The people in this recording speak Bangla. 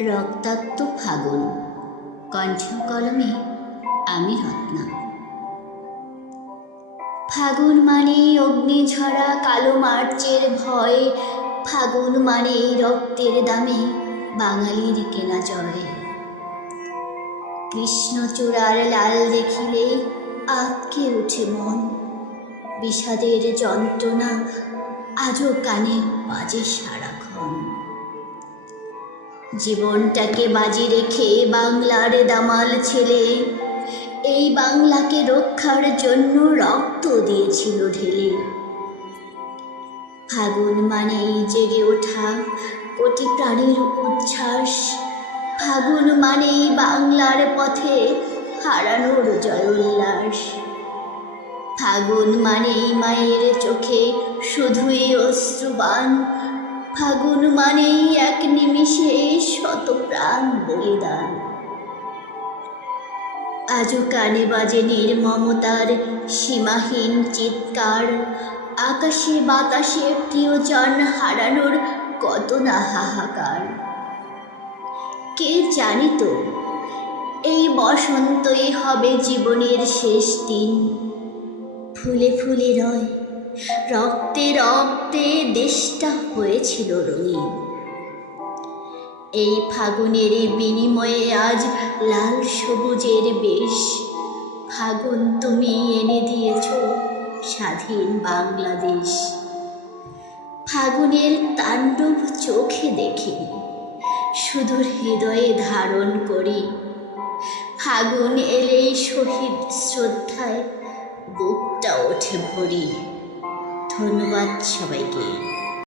রক্তাক্ত ফাগুন। কণ্ঠ কলমে আমি রত্না। ফাগুন মানে অগ্নিঝরা, কালো মার্চের ভয়। ফাগুন মানে রক্তের দামে বাঙালির কেনা জয় কৃষ্ণচূড়ার লাল দেখিলে আটকে উঠে মন। বিষাদের যন্ত্রণা আজও কানে বাজে সারাক্ষণ। জীবনটাকে বাজি রেখে বাংলার দামাল ছেলে। এই বাংলাকে রক্ষার জন্য রক্ত দিয়েছিল ঢেলে। ফাগুন মানেই জেগে ওঠা কোটি প্রাণীর উচ্ছ্বাস। ফাগুন মানেই বাংলার পথে হারানোর জয় উল্লাস ফাগুন মানেই মায়ের চোখে শুধুই অশ্রুবান ফাগুন মানেই এক নিমিষে শত প্রাণ বলিদান। আজও কানে বাজে নির্মমতার সীমাহীন চিৎকার, আকাশে বাতাসে প্রিয়জন হারানোর কত না হাহাকার। কে জানিত এই বসন্তই হবে জীবনের শেষ দিন। ফুলে ফুলে রয় রক্তে রক্তে দেশটা হয়েছিল রঙিন। এই ফাগুনের বিনিময়ে আজ লাল সবুজের বেশ। ফাগুন তুমি এনে দিয়েছ স্বাধীন বাংলাদেশ। ফাগুনের তাণ্ডব চোখে দেখি শুধু হৃদয়ে ধারণ করি। ফাগুন এলেই শহীদ শ্রদ্ধায় বুকটা ওঠে ভরি। ধন্যবাদ সবাইকে।